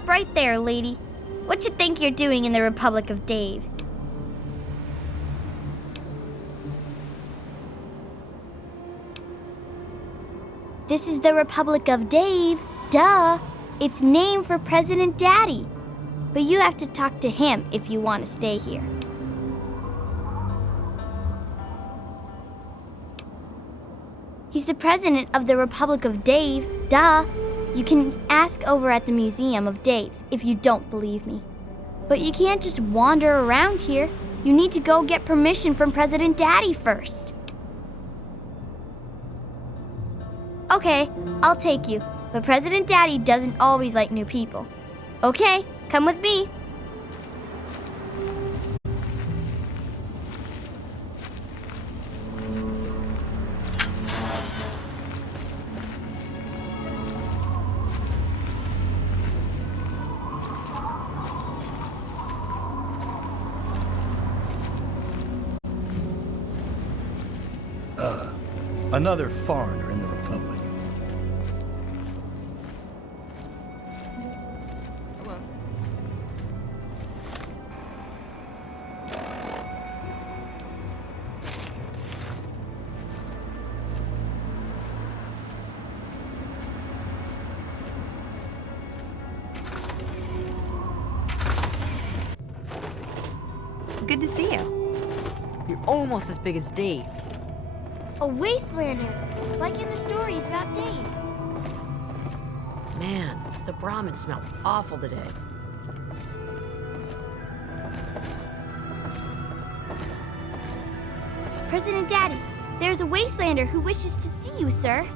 stop right there, lady. What you think you're doing in the Republic of Dave? This is the Republic of Dave. Duh. It's named for President Daddy. But you have to talk to him if you want to stay here. He's the president of the Republic of Dave. Duh. You can ask over at the Museum of Dave if you don't believe me. But you can't just wander around here. You need to go get permission from President Daddy first. Okay, I'll take you. But President Daddy doesn't always like new people. Okay, come with me. Another foreigner in the Republic. Hello. Good to see you. You're almost as big as Dave. A wastelander, like in the stories about Dave. Man, the Brahmin smells awful today. President Daddy, there's a wastelander who wishes to see you, sir.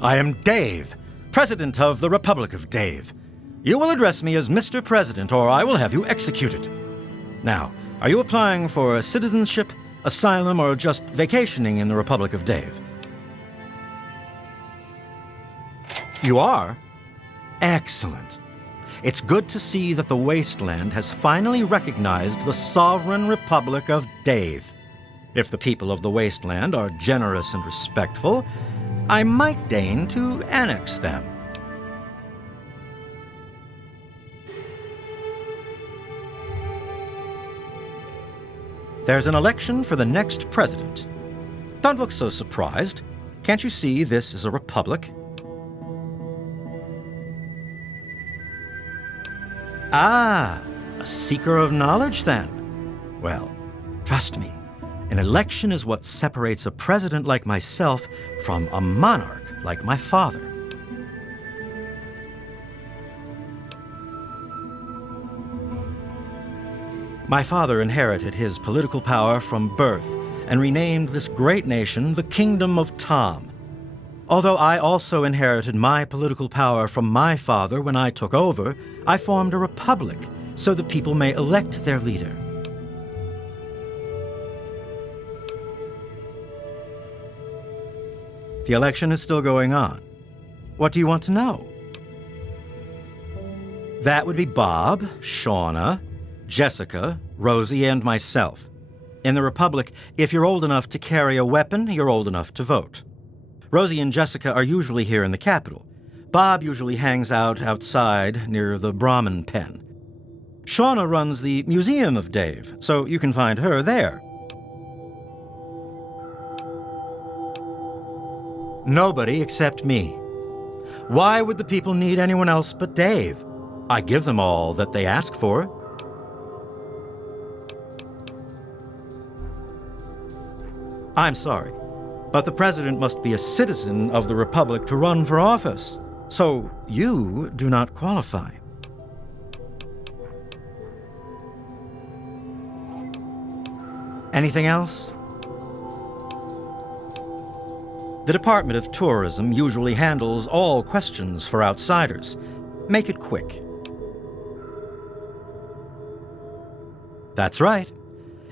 I am Dave, President of the Republic of Dave. You will address me as Mr. President, or I will have you executed. Now, are you applying for citizenship, asylum, or just vacationing in the Republic of Dave? You are? Excellent. It's good to see that the Wasteland has finally recognized the sovereign Republic of Dave. If the people of the Wasteland are generous and respectful, I might deign to annex them. There's an election for the next president. Don't look so surprised. Can't you see this is a republic? Ah, a seeker of knowledge then. Well, trust me, an election is what separates a president like myself from a monarch like my father. My father inherited his political power from birth and renamed this great nation the Kingdom of Tom. Although I also inherited my political power from my father when I took over, I formed a republic so the people may elect their leader. The election is still going on. What do you want to know? That would be Bob, Shauna, Jessica, Rosie, and myself. In the Republic, if you're old enough to carry a weapon, you're old enough to vote. Rosie and Jessica are usually here in the capital. Bob usually hangs out outside near the Brahmin pen. Shauna runs the Museum of Dave, so you can find her there. Nobody except me. Why would the people need anyone else but Dave? I give them all that they ask for. I'm sorry, but the president must be a citizen of the Republic to run for office, so you do not qualify. Anything else? The Department of Tourism usually handles all questions for outsiders. Make it quick. That's right.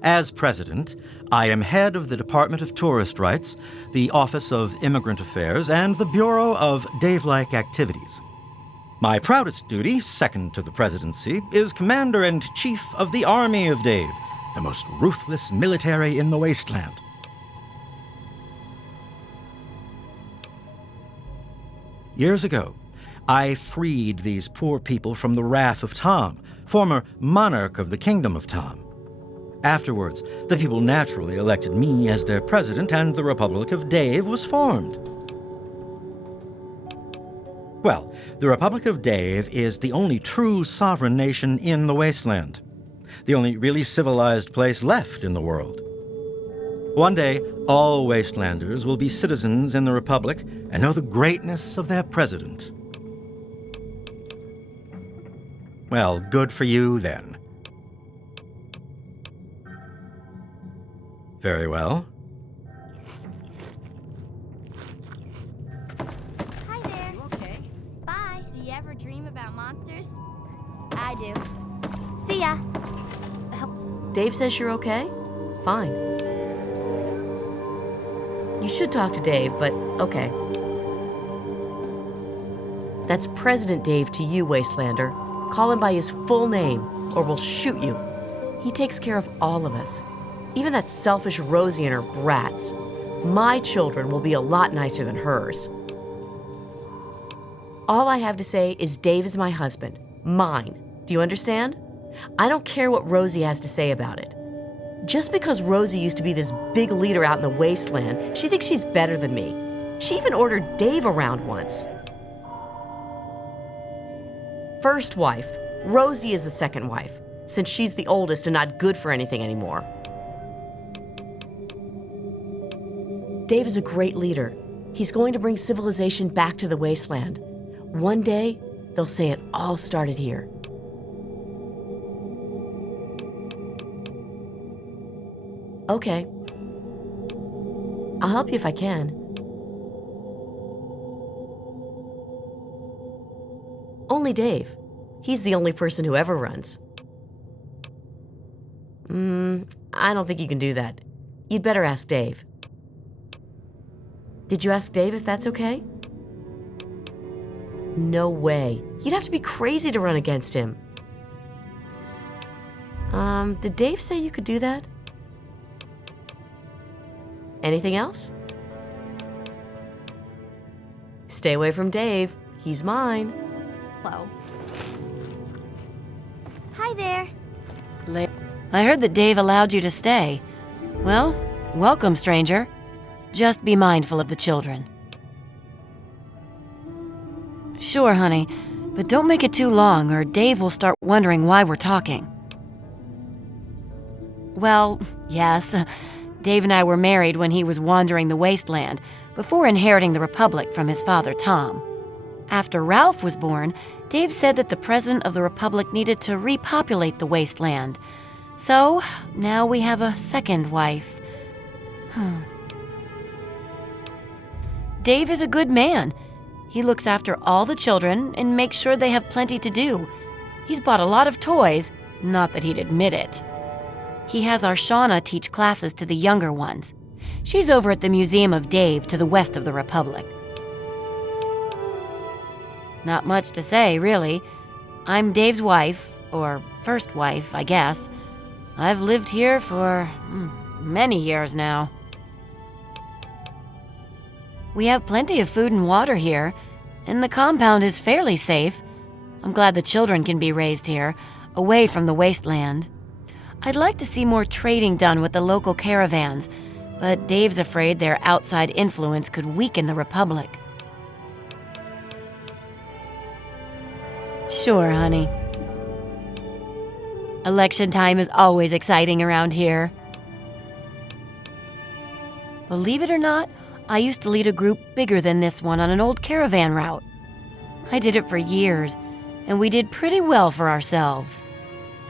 As president, I am head of the Department of Tourist Rights, the Office of Immigrant Affairs, and the Bureau of Dave-like Activities. My proudest duty, second to the presidency, is Commander and Chief of the Army of Dave, the most ruthless military in the wasteland. Years ago, I freed these poor people from the wrath of Tom, former monarch of the Kingdom of Tom. Afterwards, the people naturally elected me as their president, and the Republic of Dave was formed. Well, the Republic of Dave is the only true sovereign nation in the wasteland, the only really civilized place left in the world. One day, all wastelanders will be citizens in the Republic and know the greatness of their president. Well, good for you then. Very well. Hi there. Okay. Bye. Do you ever dream about monsters? I do. See ya. Dave says you're okay? Fine. You should talk to Dave, but okay. That's President Dave to you, Wastelander. Call him by his full name, or we'll shoot you. He takes care of all of us. Even that selfish Rosie and her brats. My children will be a lot nicer than hers. All I have to say is Dave is my husband. Mine. Do you understand? I don't care what Rosie has to say about it. Just because Rosie used to be this big leader out in the wasteland, she thinks she's better than me. She even ordered Dave around once. First wife. Rosie is the second wife, since she's the oldest and not good for anything anymore. Dave is a great leader. He's going to bring civilization back to the wasteland. One day, they'll say it all started here. Okay. I'll help you if I can. Only Dave. He's the only person who ever runs. I don't think you can do that. You'd better ask Dave. Did you ask Dave if that's okay? No way. You'd have to be crazy to run against him. Did Dave say you could do that? Anything else? Stay away from Dave. He's mine. Hello. Hi there. I heard that Dave allowed you to stay. Well, welcome, stranger. Just be mindful of the children. Sure, honey, but don't make it too long or Dave will start wondering why we're talking. Well, yes, Dave and I were married when he was wandering the wasteland, before inheriting the Republic from his father, Tom. After Ralph was born, Dave said that the President of the Republic needed to repopulate the wasteland. So, now we have a second wife. Dave is a good man. He looks after all the children and makes sure they have plenty to do. He's bought a lot of toys, not that he'd admit it. He has our Shauna teach classes to the younger ones. She's over at the Museum of Dave to the west of the Republic. Not much to say, really. I'm Dave's wife, or first wife, I guess. I've lived here for many years now. We have plenty of food and water here, and the compound is fairly safe. I'm glad the children can be raised here, away from the wasteland. I'd like to see more trading done with the local caravans, but Dave's afraid their outside influence could weaken the Republic. Sure, honey. Election time is always exciting around here. Believe it or not, I used to lead a group bigger than this one on an old caravan route. I did it for years, and we did pretty well for ourselves.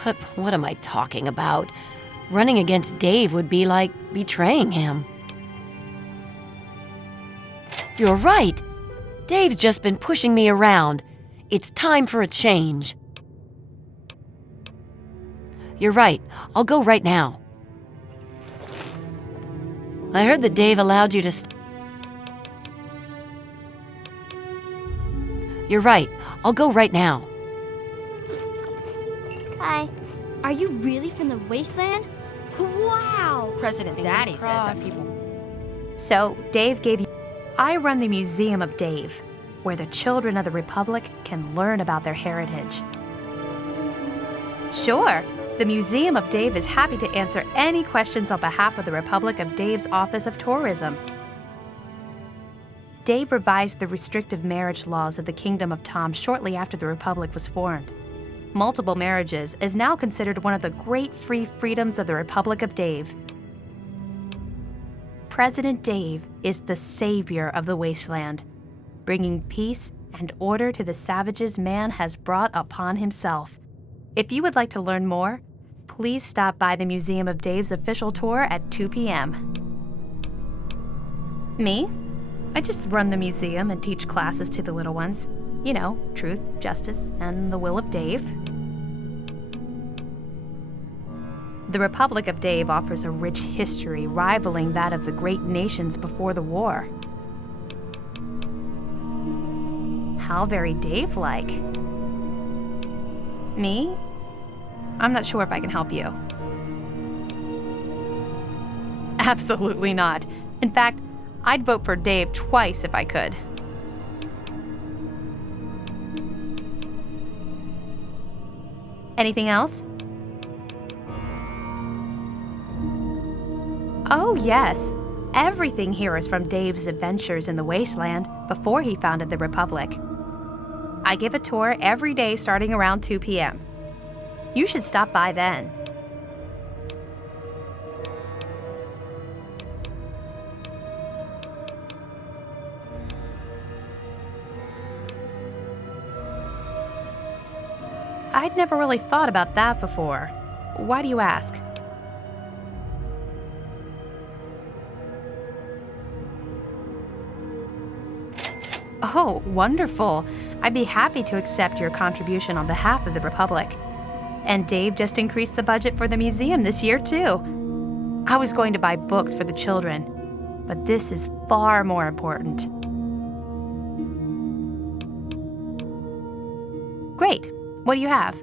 But what am I talking about? Running against Dave would be like betraying him. You're right. Dave's just been pushing me around. It's time for a change. You're right. I'll go right now. I heard that Dave allowed you to You're right. I'll go right now. Hi. Are you really from the wasteland? Wow! President Fingers Daddy says crossed. that people. So, Dave gave you. I run the Museum of Dave, where the children of the Republic can learn about their heritage. Sure, the Museum of Dave is happy to answer any questions on behalf of the Republic of Dave's Office of Tourism. Dave revised the restrictive marriage laws of the Kingdom of Tom shortly after the Republic was formed. Multiple marriages is now considered one of the great free freedoms of the Republic of Dave. President Dave is the savior of the wasteland, bringing peace and order to the savages man has brought upon himself. If you would like to learn more, please stop by the Museum of Dave's official tour at 2 p.m. Me? I just run the museum and teach classes to the little ones. You know, truth, justice, and the will of Dave. The Republic of Dave offers a rich history rivaling that of the great nations before the war. How very Dave-like. Me? I'm not sure if I can help you. Absolutely not. In fact, I'd vote for Dave twice if I could. Anything else? Oh, yes. Everything here is from Dave's adventures in the wasteland before he founded the Republic. I give a tour every day starting around 2 p.m. You should stop by then. I'd never really thought about that before. Why do you ask? Oh, wonderful. I'd be happy to accept your contribution on behalf of the Republic. And Dave just increased the budget for the museum this year, too. I was going to buy books for the children, but this is far more important. Great. What do you have?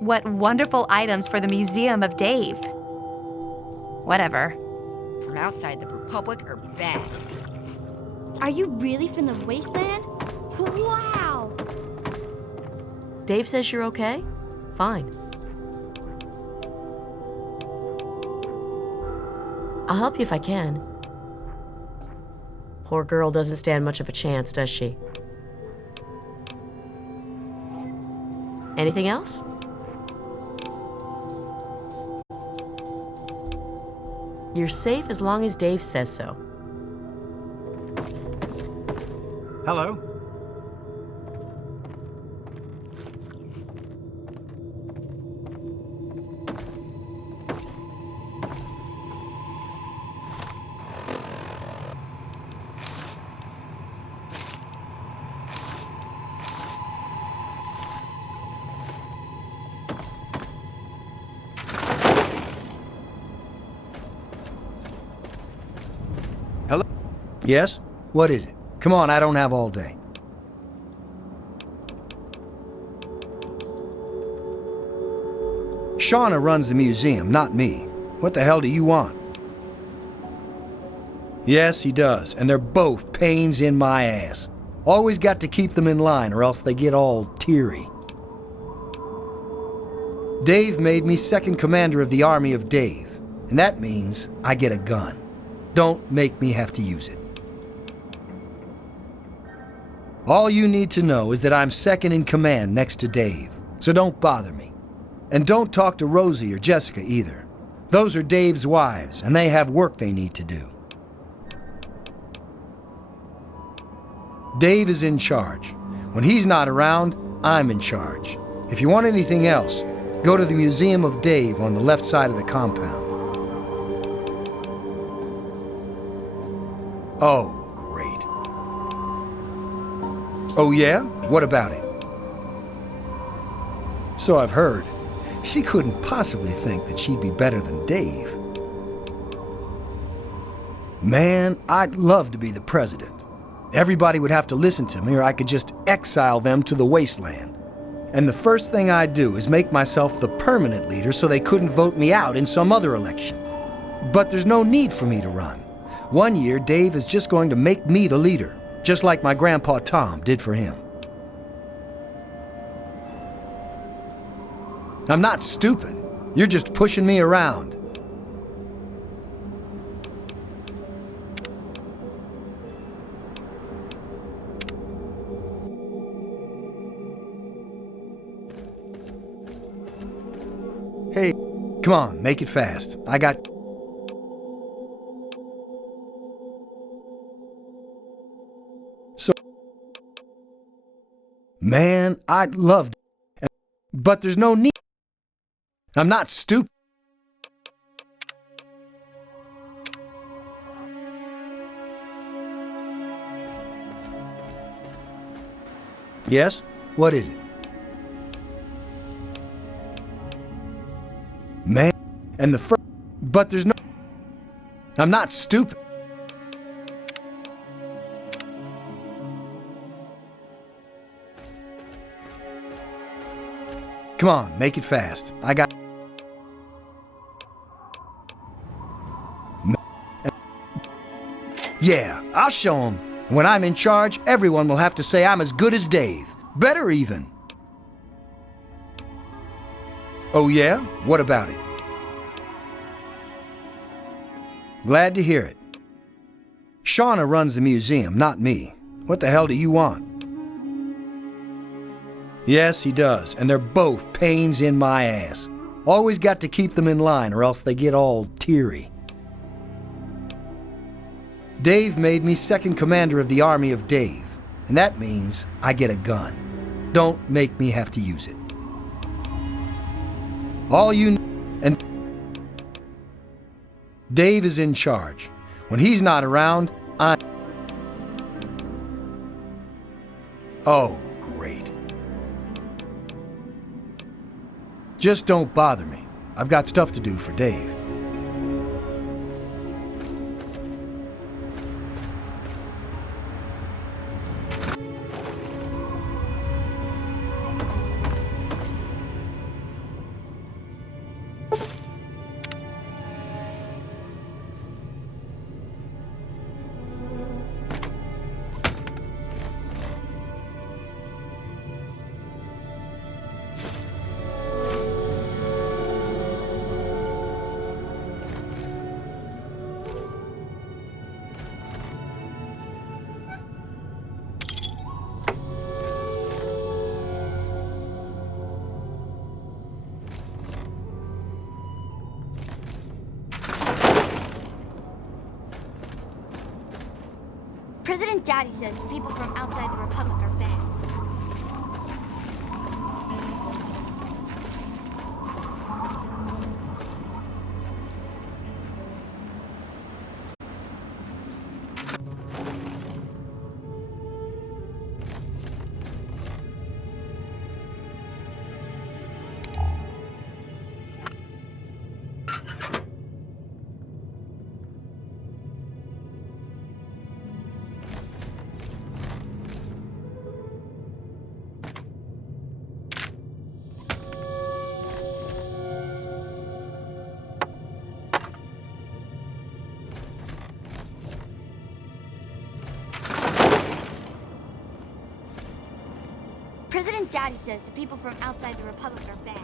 What wonderful items for the Museum of Dave. Whatever. From outside the Republic are bad. Are you really from the wasteland? Wow! Dave says you're okay? Fine. I'll help you if I can. Poor girl doesn't stand much of a chance, does she? Anything else? You're safe as long as Dave says so. Hello? Hello? Yes? What is it? Come on, I don't have all day. Shauna runs the museum, not me. What the hell do you want? Yes, he does, and they're both pains in my ass. Always got to keep them in line or else they get all teary. Dave made me second commander of the Army of Dave, and that means I get a gun. Don't make me have to use it. All you need to know is that I'm second in command next to Dave, so don't bother me. And don't talk to Rosie or Jessica either. Those are Dave's wives, and they have work they need to do. Dave is in charge. When he's not around, I'm in charge. If you want anything else, go to the Museum of Dave on the left side of the compound. Oh, great. Oh yeah? What about it? So I've heard. She couldn't possibly think that she'd be better than Dave. Man, I'd love to be the president. Everybody would have to listen to me or I could just exile them to the wasteland. And the first thing I'd do is make myself the permanent leader so they couldn't vote me out in some other election. But there's no need for me to run. One year, Dave is just going to make me the leader, just like my grandpa Tom did for him. I'm not stupid. You're just pushing me around. Hey, come on, make it fast. I got... So... Man, I'd love to... But there's no need... I'm not stupid. Yes? What is it? Man, and the first... But there's no... I'm not stupid. Come on, make it fast. I got... Yeah, I'll show them. When I'm in charge, everyone will have to say I'm as good as Dave. Better even. Oh yeah? What about it? Glad to hear it. Shauna runs the museum, not me. What the hell do you want? Yes, he does, and they're both pains in my ass. Always got to keep them in line or else they get all teary. Dave made me second commander of the Army of Dave, and that means I get a gun. Don't make me have to use it. All you... And... Dave is in charge. When he's not around, I'm... Oh, great. Just don't bother me. I've got stuff to do for Dave. President Daddy says people from outside the Republic are bad. Daddy says the people from outside the Republic are bad.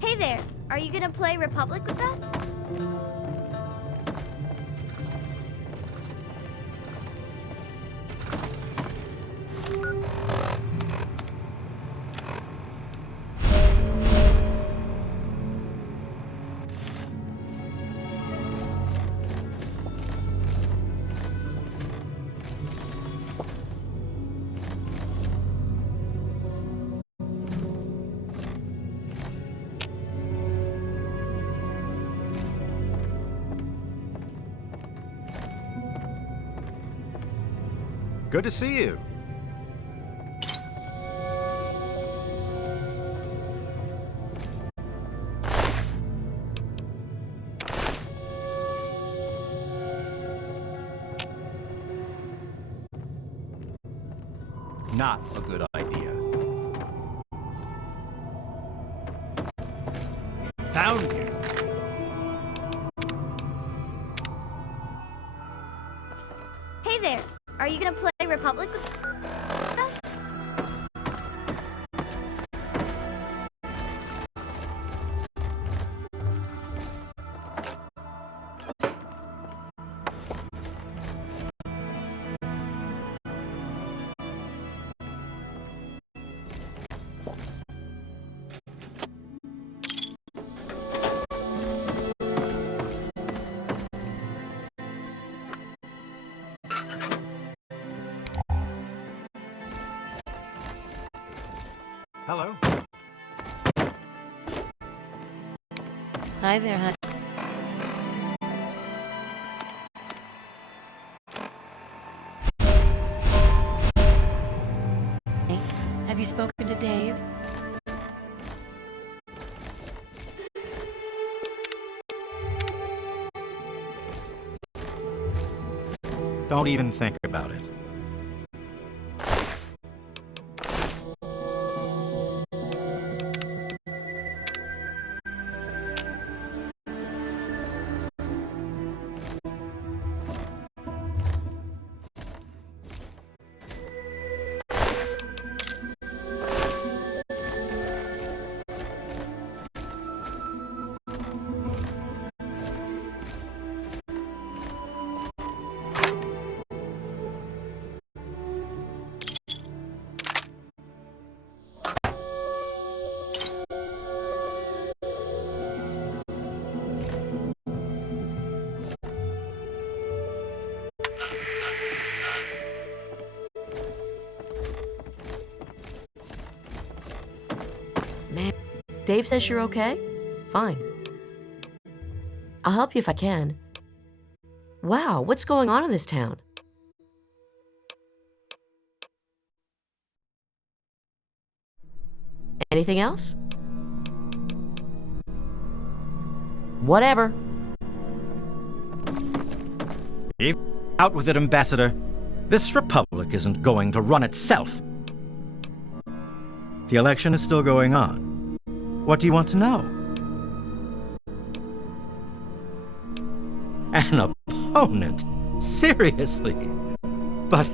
Hey there, are you gonna play Republic with us? Good to see you. Not a good idea. Found you. Hey there, are you gonna play Republic with us? Hello. Hi there, honey. Have you spoken to Dave? Don't even think about it. Man, Dave says you're okay? Fine. I'll help you if I can. Wow, what's going on in this town? Anything else? Whatever. Out with it, Ambassador. This republic isn't going to run itself. The election is still going on. What do you want to know? An opponent? Seriously? But,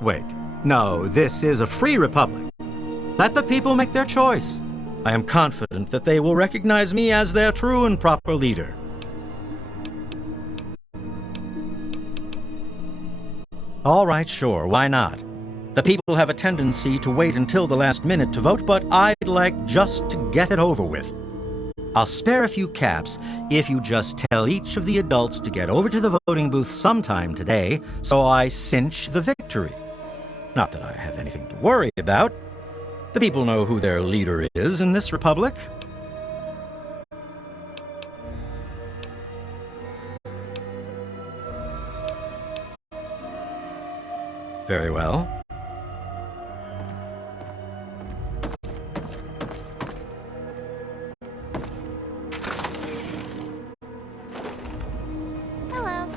wait. No, this is a free republic. Let the people make their choice. I am confident that they will recognize me as their true and proper leader. All right, sure, why not? The people have a tendency to wait until the last minute to vote, but I'd like just to get it over with. I'll spare a few caps if you just tell each of the adults to get over to the voting booth sometime today, so I cinch the victory. Not that I have anything to worry about. The people know who their leader is in this republic. Very well. Hello.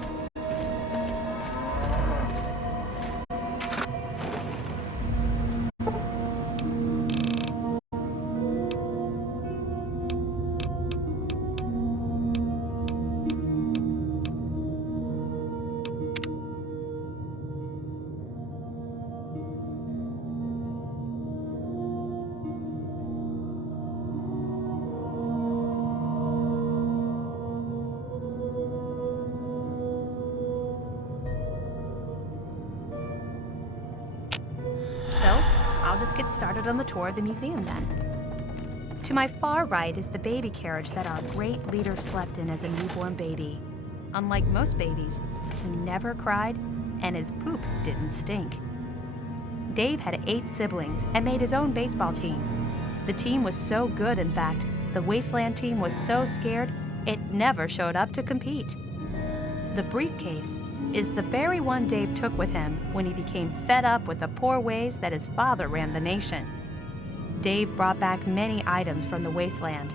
So, I'll just get started on the tour of the museum then. To my far right is the baby carriage that our great leader slept in as a newborn baby. Unlike most babies, he never cried and his poop didn't stink. Dave had 8 siblings and made his own baseball team. The team was so good, in fact, the Wasteland team was so scared it never showed up to compete. The briefcase is the very one Dave took with him when he became fed up with the poor ways that his father ran the nation. Dave brought back many items from the Wasteland.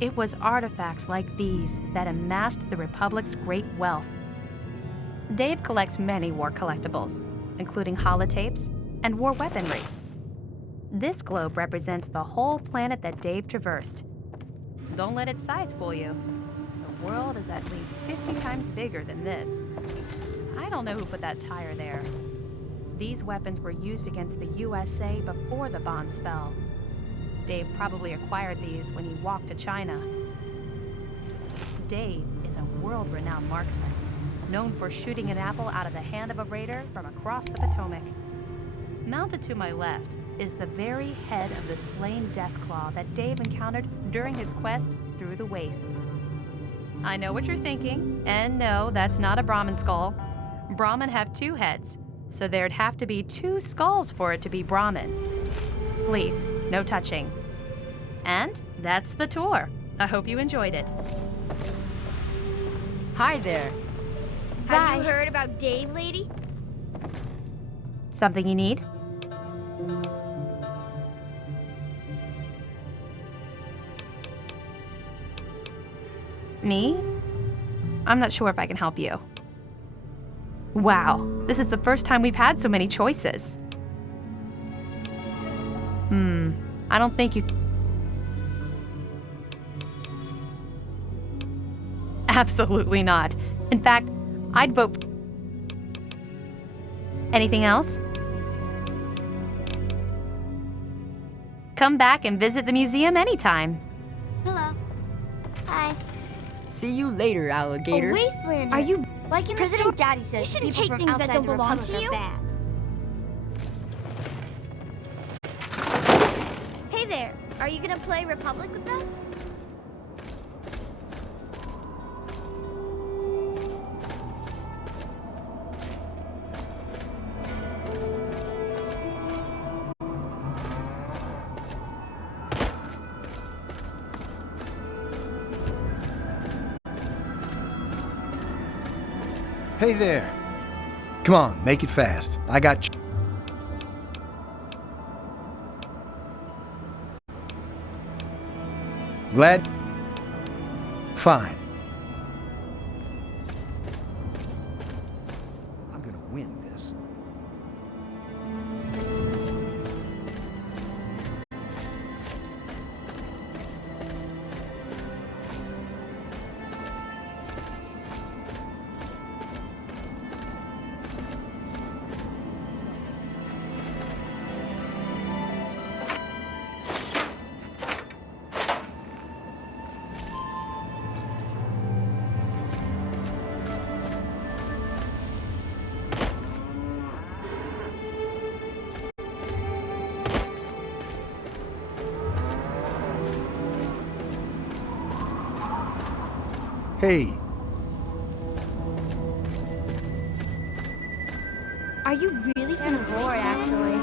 It was artifacts like these that amassed the Republic's great wealth. Dave collects many war collectibles, including holotapes and war weaponry. This globe represents the whole planet that Dave traversed. Don't let its size fool you. The world is at least 50 times bigger than this. I don't know who put that tire there. These weapons were used against the USA before the bombs fell. Dave probably acquired these when he walked to China. Dave is a world-renowned marksman, known for shooting an apple out of the hand of a raider from across the Potomac. Mounted to my left is the very head of the slain Deathclaw that Dave encountered during his quest through the wastes. I know what you're thinking, and no, that's not a Brahmin skull. Brahmin have 2 heads, so there'd have to be 2 skulls for it to be Brahmin. Please, no touching. And that's the tour. I hope you enjoyed it. Hi there. Have you heard about Dave, lady? Something you need? Me? I'm not sure if I can help you. Wow, this is the first time we've had so many choices. I don't think you... Absolutely not. In fact, I'd vote... Anything else? Come back and visit the museum anytime. Hello. Hi. See you later, alligator. A wasteland. Are you like in President Daddy says? You shouldn't people take from things that outside don't the belong Republic to are you. bad. Hey there. Are you gonna play Republic with us? Hey there. Come on, make it fast. I got... Glad? Fine. I'm gonna win this. Hey, Are you really kind of bored, actually?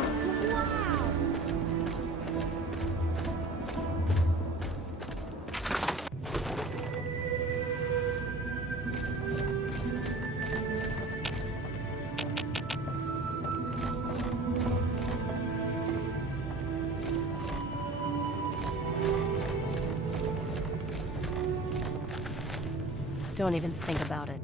Don't even think about it.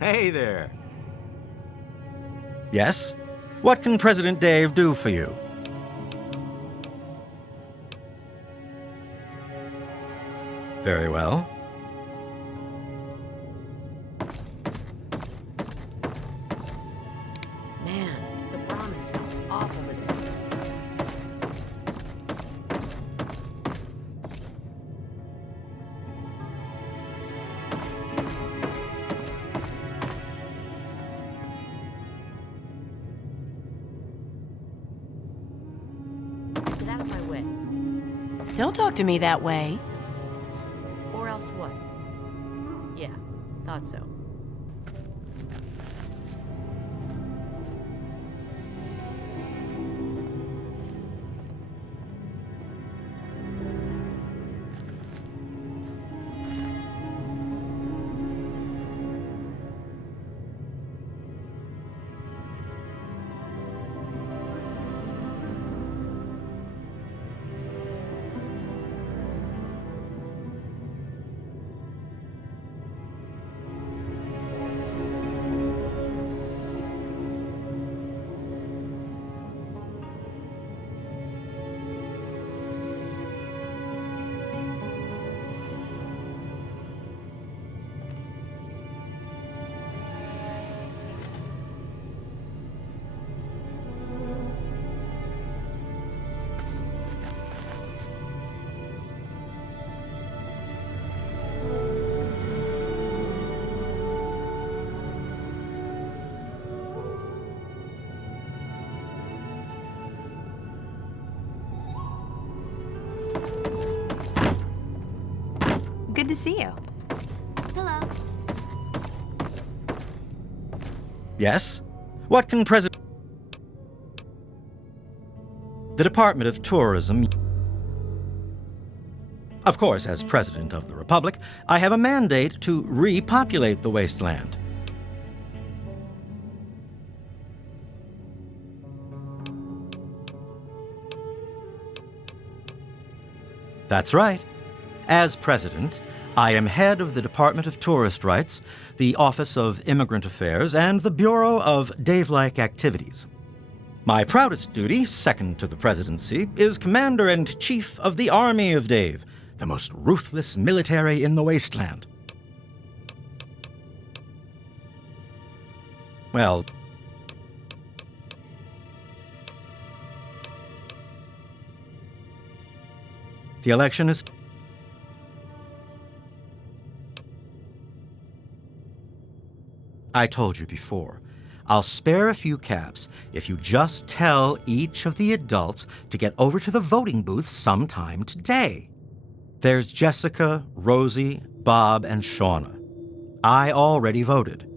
Hey there. Yes? What can President Dave do for you? Very well. Man, the ramen smells awful today. Get out of my way. Don't talk to me that way. Or else what? Yeah, thought so. Good to see you. Hello. Yes? What can President... The Department of Tourism... Of course, as President of the Republic, I have a mandate to repopulate the wasteland. That's right. As President, I am head of the Department of Tourist Rights, the Office of Immigrant Affairs, and the Bureau of Dave-like Activities. My proudest duty, second to the presidency, is Commander and Chief of the Army of Dave, the most ruthless military in the wasteland. Well, the election is... I told you before, I'll spare a few caps if you just tell each of the adults to get over to the voting booth sometime today. There's Jessica, Rosie, Bob, and Shauna. I already voted.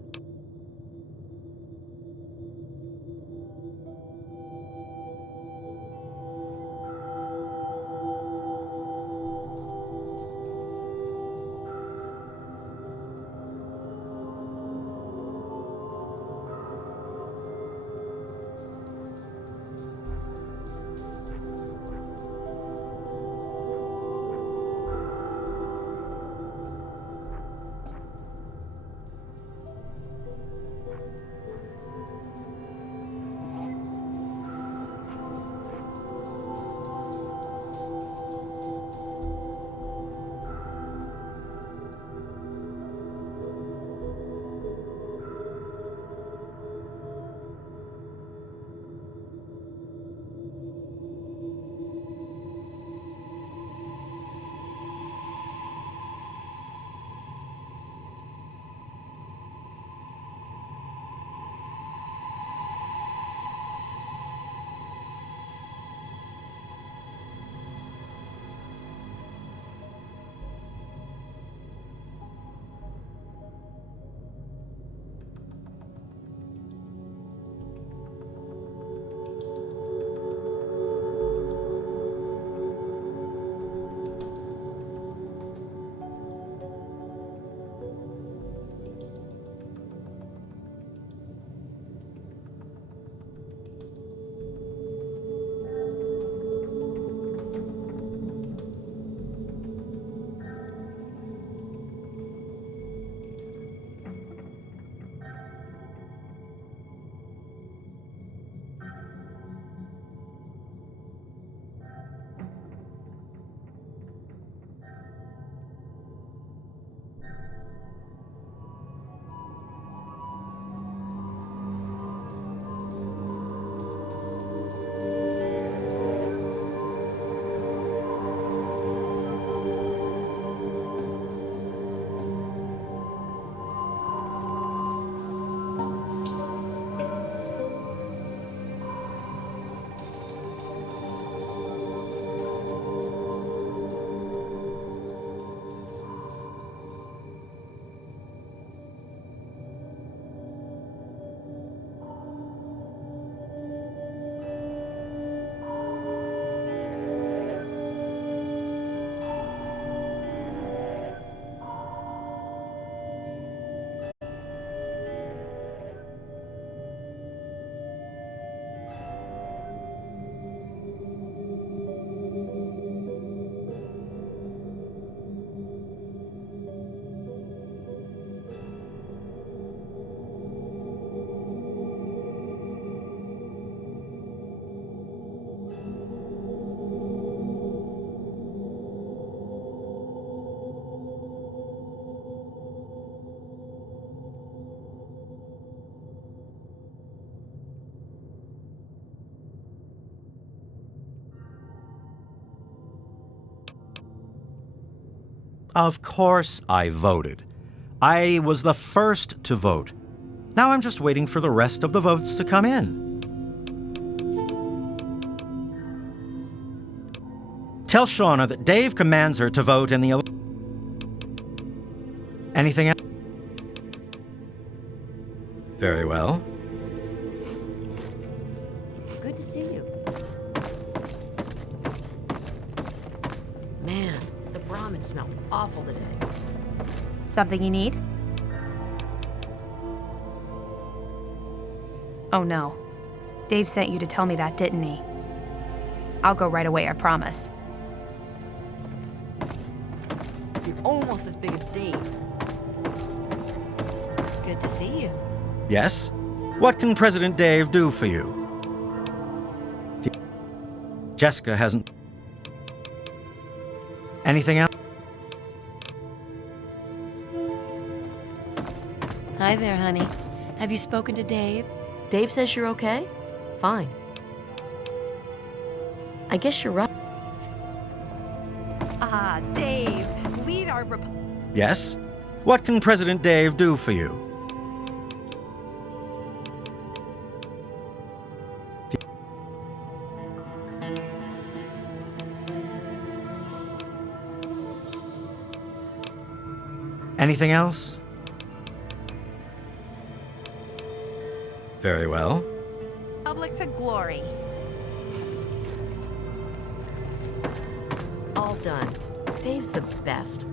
Of course I voted. I was the first to vote. Now I'm just waiting for the rest of the votes to come in. Tell Shauna that Dave commands her to vote in the Anything else? Very well. Good to see you. Man, the Brahmin smelled awful today. Something you need? Oh no. Dave sent you to tell me that, didn't he? I'll go right away, I promise. You're almost as big as Dave. Good to see you. Yes? What can President Dave do for you? Jessica hasn't... Anything else? Hi there, honey. Have you spoken to Dave? Dave says you're okay? Fine. I guess you're right. Ah, Dave, lead our Yes? What can President Dave do for you? Anything else? Very well. Republic to glory. All done. Dave's the best.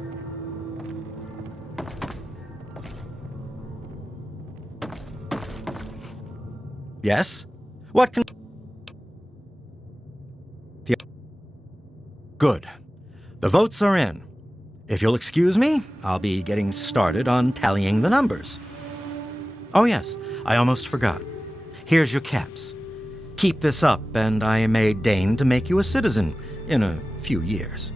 Yes? What can... Good. The votes are in. If you'll excuse me, I'll be getting started on tallying the numbers. Oh yes, I almost forgot. Here's your caps. Keep this up, and I may deign to make you a citizen in a few years.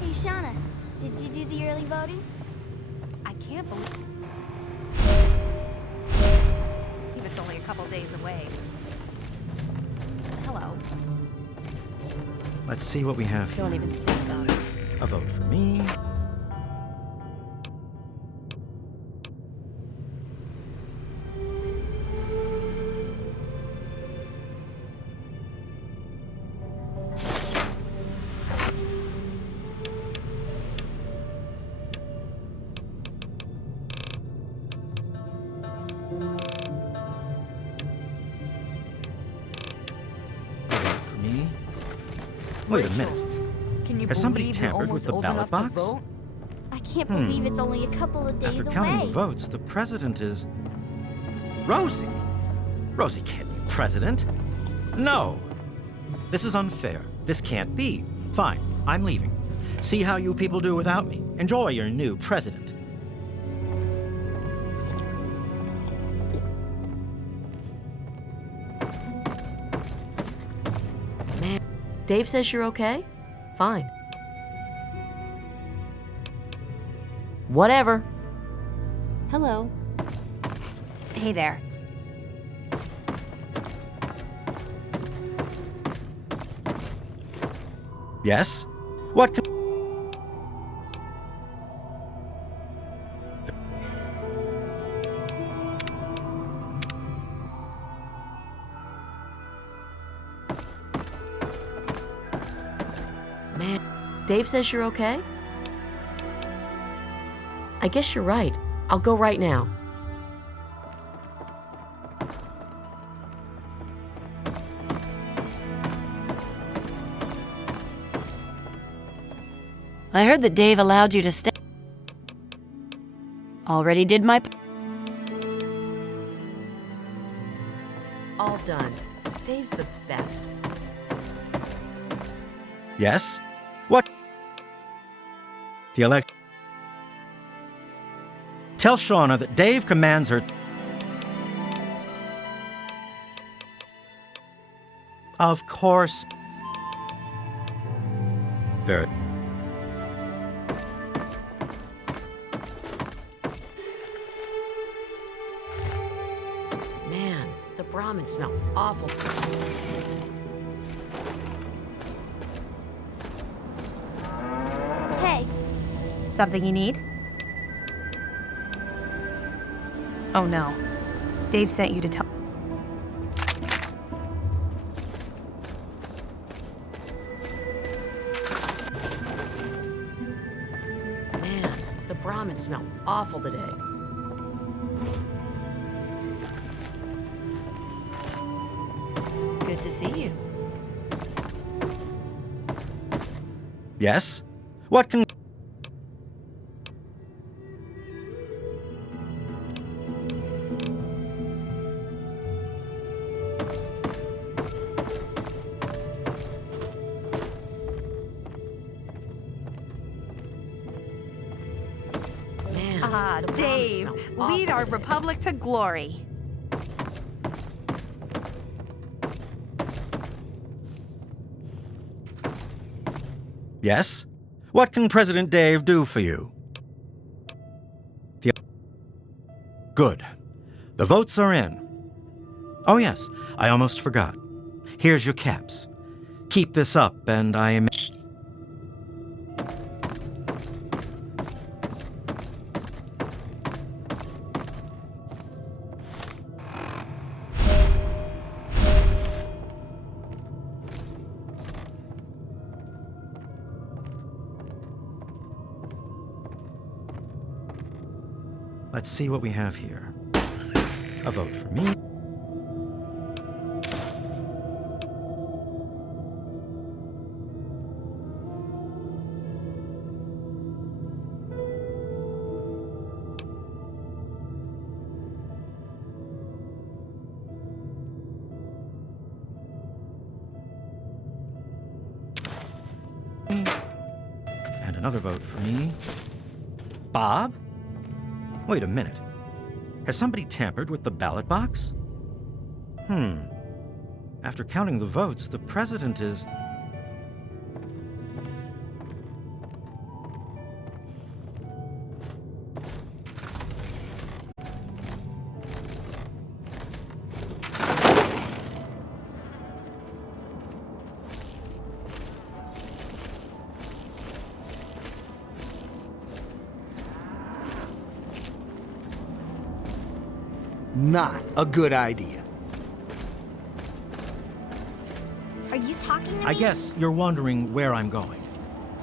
Hey, Shauna, did you do the early voting? I can't believe it's only a couple days away. Hello. Let's see what we have here. Don't even think about it. A vote for me. For me. Wait a minute. Can you Has somebody believe you're tampered with almost the old ballot enough box? to vote? I can't believe it's only a couple of days After counting away. the votes, the president is... Rosie! Rosie can't be president. No! This is unfair. This can't be. Fine, I'm leaving. See how you people do without me. Enjoy your new president. Man, Dave says you're okay? Fine. Whatever. Hello. Hey there. Yes? What can... Man, Dave says you're okay? I guess you're right. I'll go right now. I heard that Dave allowed you to stay. Already did my... All done. Dave's the best. Yes? What? The elect... Tell Shauna that Dave commands her... Of course. Very... Man, the Brahmin smelled awful. Something you need? Oh no. Dave sent you to tell. Man, the Brahmin smell awful today. Good to see you. Yes? What can... Man, Ah, the Brahmin Dave, smell awful lead our today. republic to glory. Yes? What can President Dave do for you? Good. The votes are in. Oh, yes, I almost forgot. Here's your caps. Keep this up, and I am... Let's see what we have here. A vote for me. And another vote for me. Bob? Wait a minute. Has somebody tampered with the ballot box? After counting the votes, the president is... Not a good idea. Are you talking to me? I guess you're wondering where I'm going.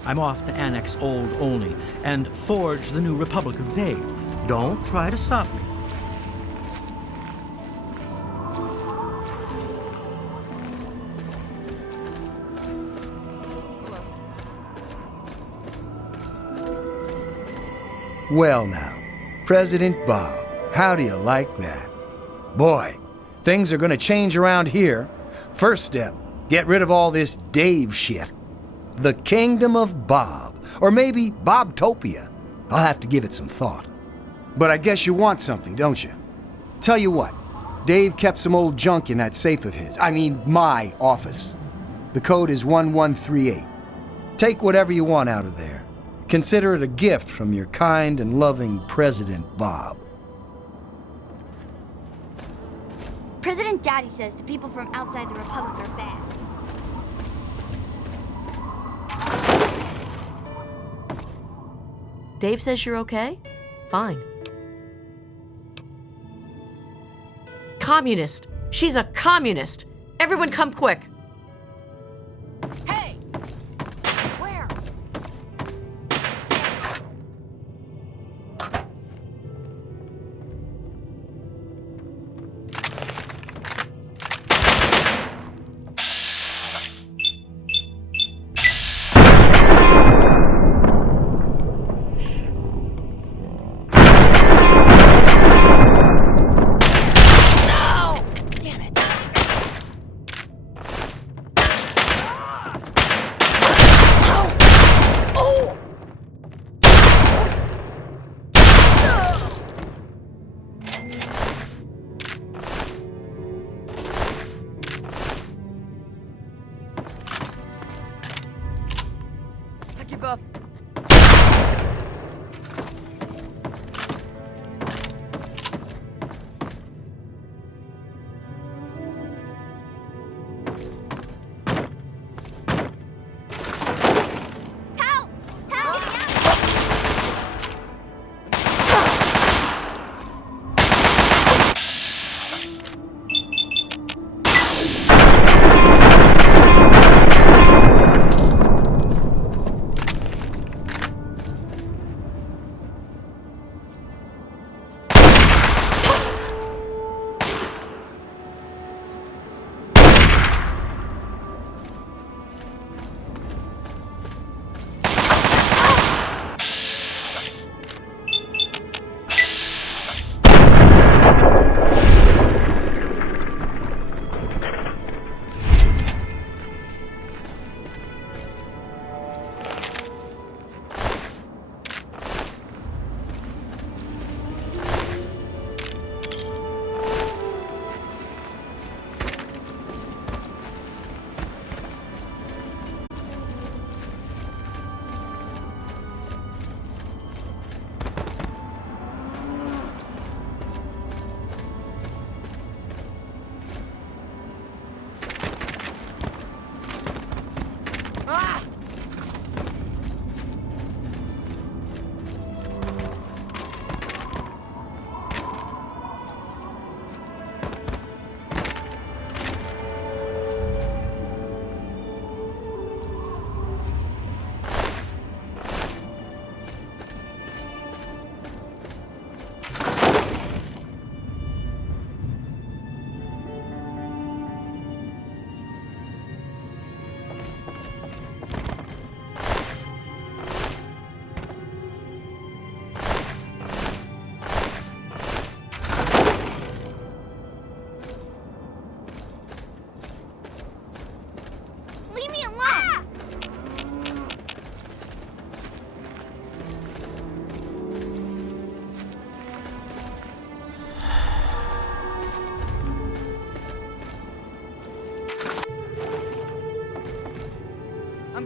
I'm off to annex Old Olney and forge the new Republic of Dave. Don't try to stop me. Well now, President Bob, how do you like that? Boy, things are gonna change around here. First step, get rid of all this Dave shit. The Kingdom of Bob, or maybe Bobtopia. I'll have to give it some thought. But I guess you want something, don't you? Tell you what, Dave kept some old junk in that safe of his. I mean, my office. The code is 1138. Take whatever you want out of there. Consider it a gift from your kind and loving President Bob. President Daddy says the people from outside the Republic are bad. Dave says you're okay? Fine. Communist! She's a communist! Everyone come quick! Hey! Where?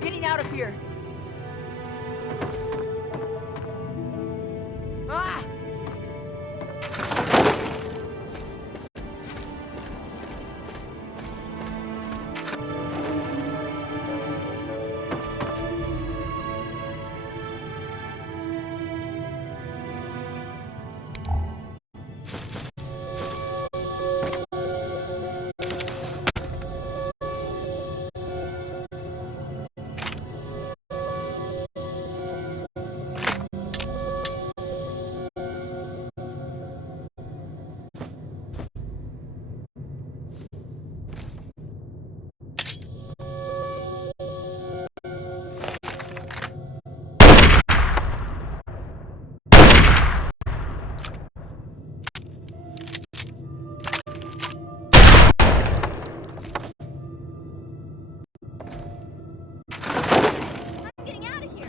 getting out of here. Ah! I'm getting out of here.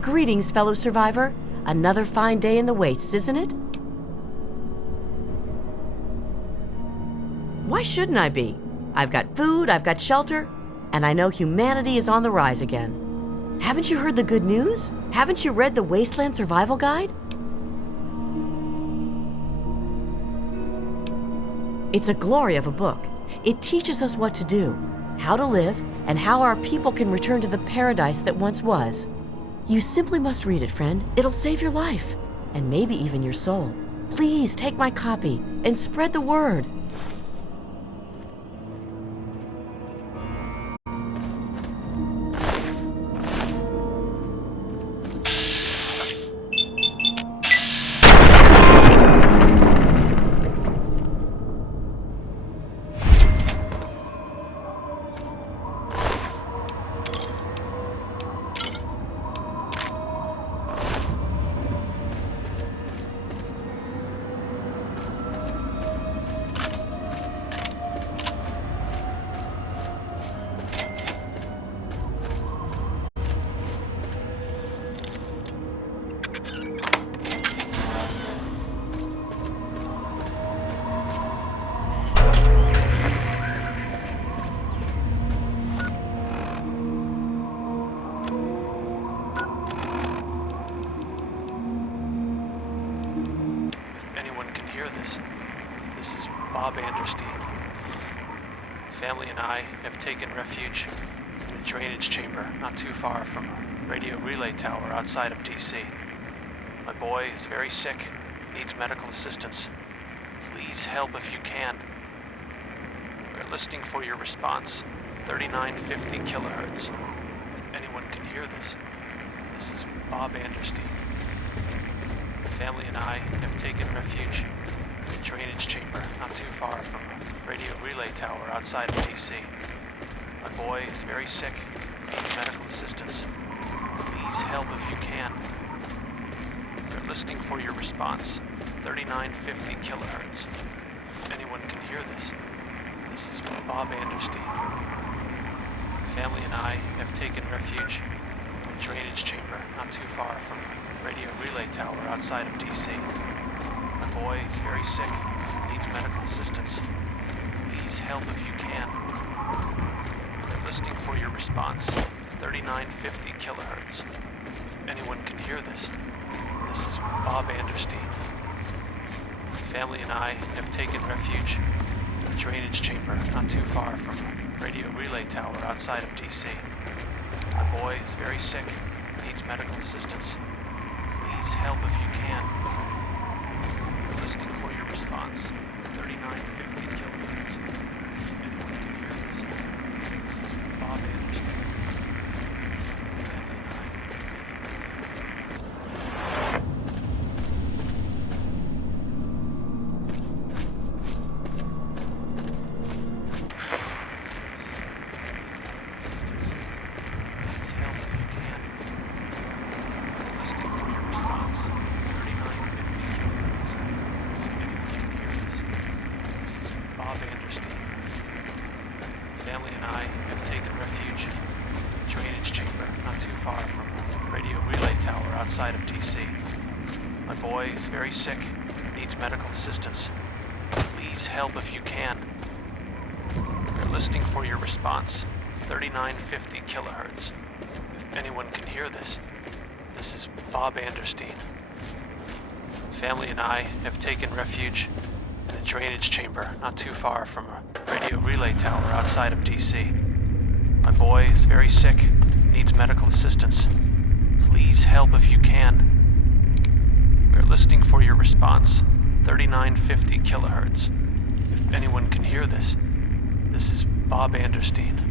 Greetings, fellow survivor. Another fine day in the wastes, isn't it? Why shouldn't I be? I've got food, I've got shelter, and I know humanity is on the rise again. Haven't you heard the good news? Haven't you read the Wasteland Survival Guide? It's a glory of a book. It teaches us what to do, how to live, and how our people can return to the paradise that once was. You simply must read it, friend. It'll save your life, and maybe even your soul. Please take my copy and spread the word. Bob Anderstein. Family and I have taken refuge in a drainage chamber not too far from a radio relay tower outside of DC. My boy is very sick, needs medical assistance. Please help if you can. We're listening for your response. 3950 kilohertz. If anyone can hear this, this is Bob Anderstein. Family and I have taken refuge in a drainage chamber not too far from a radio relay tower outside of DC. My boy is very sick, needs medical assistance. Please help if you can. We're listening for your response. 3950 kilohertz. If anyone can hear this, this is Bob Anderstein. Family and I have taken refuge in a drainage chamber not too far from a radio relay tower outside of DC. My boy is very sick, needs medical assistance. Please help if you can. We're listening for your response. 3950 kilohertz. If anyone can hear this, this is Bob Anderstein. Family and I have taken refuge in a drainage chamber not too far from a radio relay tower outside of DC. My boy is very sick, needs medical assistance. Please help if you can. We're listening for your response. 3950 kilohertz. If anyone can hear this, this is Bob Anderstein. Family and I have Please help if you can. Listening for your response. 3950 kilohertz. If anyone can hear this, this is Bob Anderstein. Family and I have taken refuge in a drainage chamber not too far from a radio relay tower outside of DC. My boy is very sick, needs medical assistance. Please help if you can. We're listening for your response. 3950 kilohertz. If anyone can hear this, this is Bob Anderstein.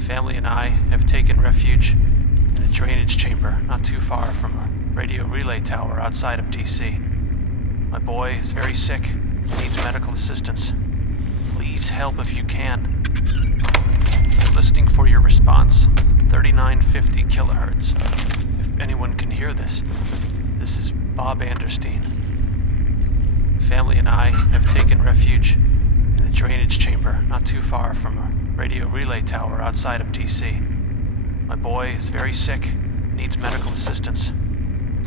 Family and I have taken refuge in a drainage chamber not too far from a radio relay tower outside of DC. My boy is very sick, needs medical assistance. Please help if you can. We're listening for your response. 3950 kilohertz. If anyone can hear this, this is Bob Anderstein. Family and I have taken refuge in a drainage chamber not too far from a radio relay tower outside of DC. My boy is very sick, needs medical assistance. Please help if you can. We're listening for your response. 3950 kilohertz. If anyone can hear this, this is Bob Anderstein. Family and I have taken refuge in a drainage chamber not too far from a radio relay tower outside of DC. My boy is very sick, needs medical assistance.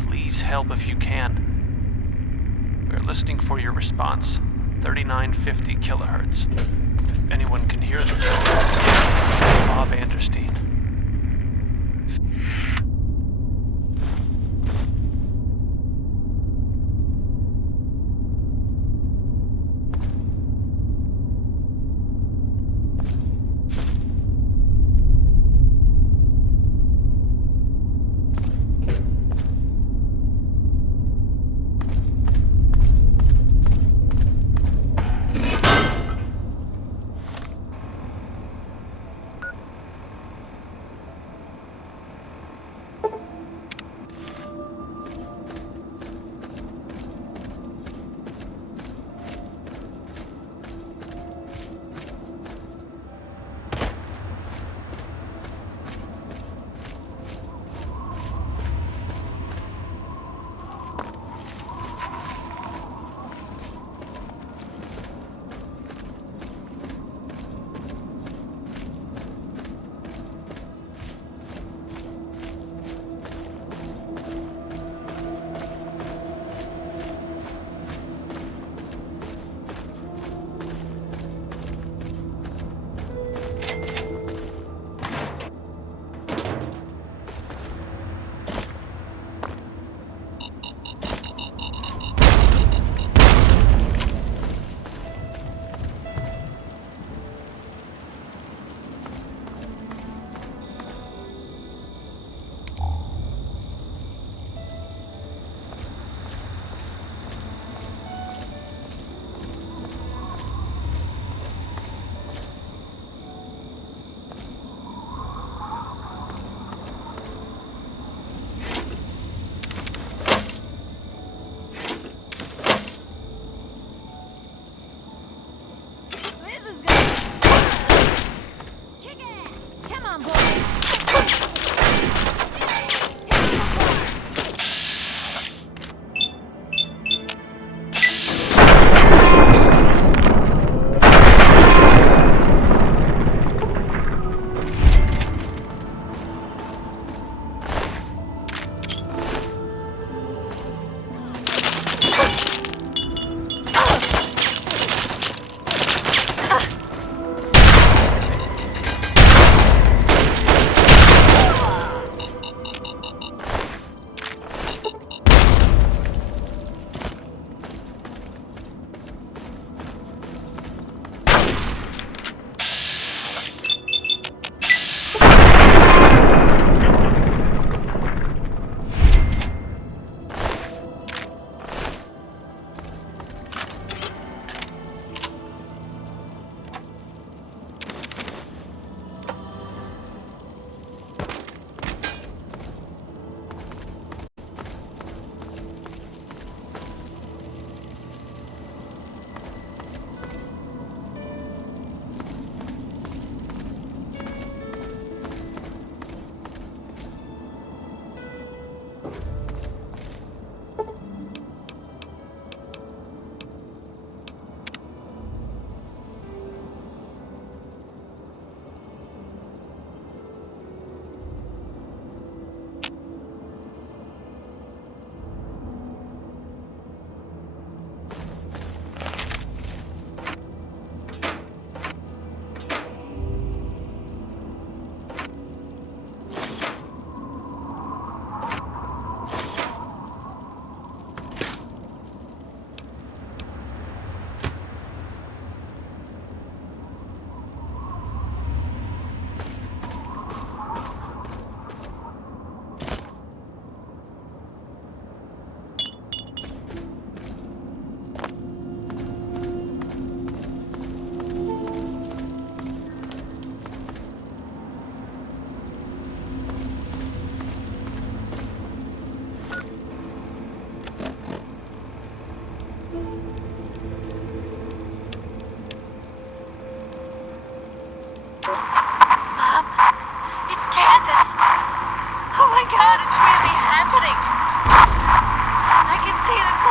Please help if you can. We're listening for your response. 3950 kilohertz. If anyone can hear this, this is Bob Anderstein.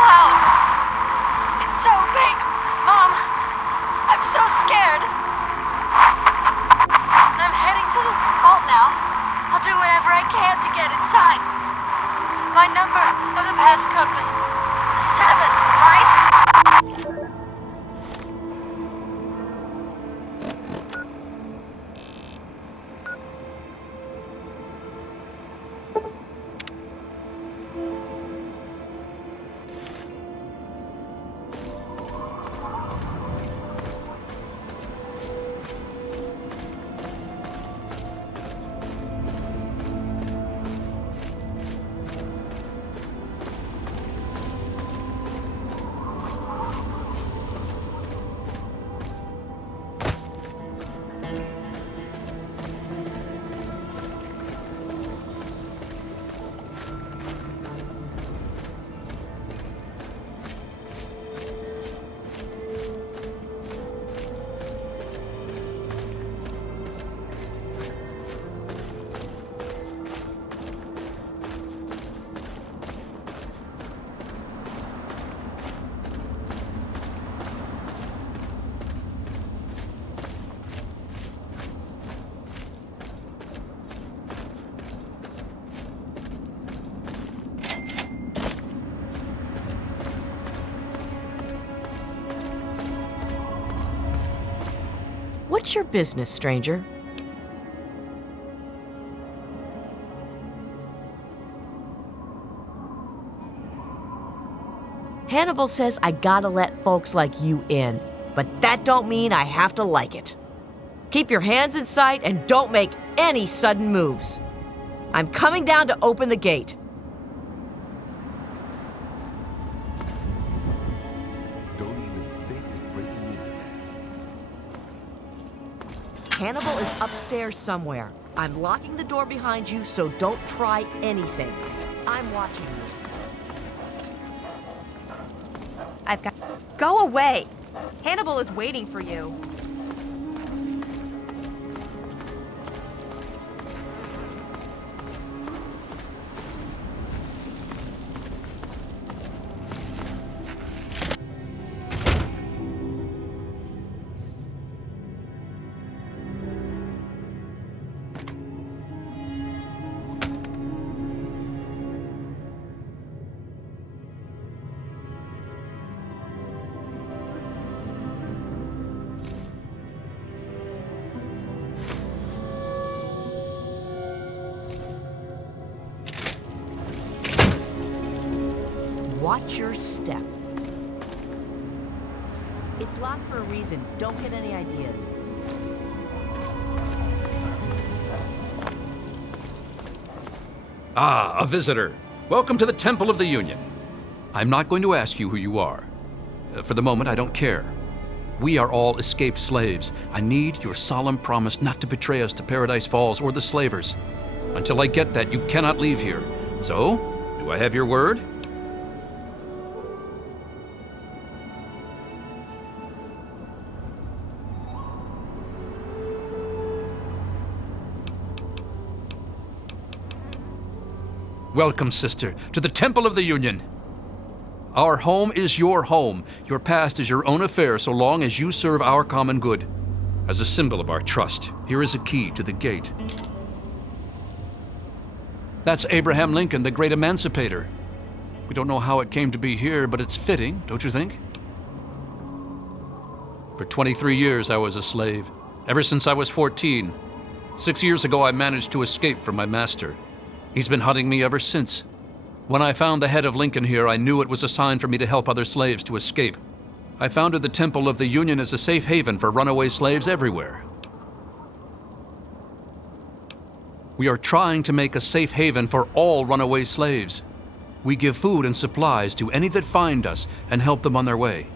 loud. It's so big. Mom, I'm so scared. I'm heading to the vault now. I'll do whatever I can to get inside. My number of the passcode was 7, right? What's your business, stranger? Hannibal says I gotta let folks like you in, but that don't mean I have to like it. Keep your hands in sight and don't make any sudden moves. I'm coming down to open the gate. Don't even think of breaking into that. Hannibal is upstairs somewhere. I'm locking the door behind you, so don't try anything. I'm watching you. I've got. Go away! Hannibal is waiting for you. Watch your step. It's locked for a reason. Don't get any ideas. Ah, a visitor. Welcome to the Temple of the Union. I'm not going to ask you who you are. For the moment, I don't care. We are all escaped slaves. I need your solemn promise not to betray us to Paradise Falls or the slavers. Until I get that, you cannot leave here. So, do I have your word? Welcome, sister, to the Temple of the Union. Our home is your home. Your past is your own affair so long as you serve our common good. As a symbol of our trust, here is a key to the gate. That's Abraham Lincoln, the great emancipator. We don't know how it came to be here, but it's fitting, don't you think? For 23 years, I was a slave, ever since I was 14. 6 years ago, I managed to escape from my master. He's been hunting me ever since. When I found the head of Lincoln here, I knew it was a sign for me to help other slaves to escape. I founded the Temple of the Union as a safe haven for runaway slaves everywhere. We are trying to make a safe haven for all runaway slaves. We give food and supplies to any that find us and help them on their way.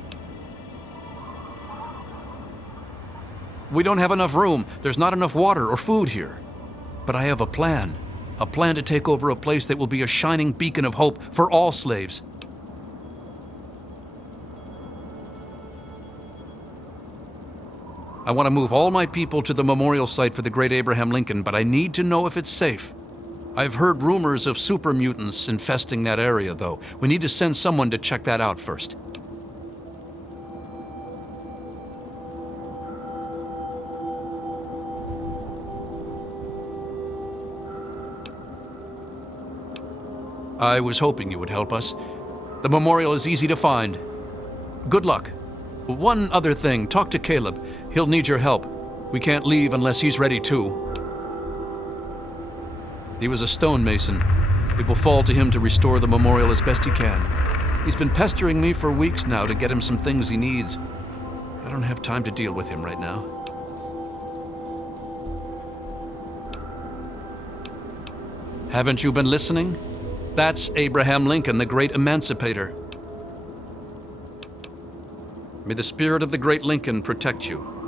We don't have enough room. There's not enough water or food here. But I have a plan. A plan to take over a place that will be a shining beacon of hope for all slaves. I want to move all my people to the memorial site for the great Abraham Lincoln, but I need to know if it's safe. I've heard rumors of super mutants infesting that area, though. We need to send someone to check that out first. I was hoping you would help us. The memorial is easy to find. Good luck. One other thing, talk to Caleb. He'll need your help. We can't leave unless he's ready too. He was a stonemason. It will fall to him to restore the memorial as best he can. He's been pestering me for weeks now to get him some things he needs. I don't have time to deal with him right now. Haven't you been listening? That's Abraham Lincoln, the great emancipator. May the spirit of the great Lincoln protect you.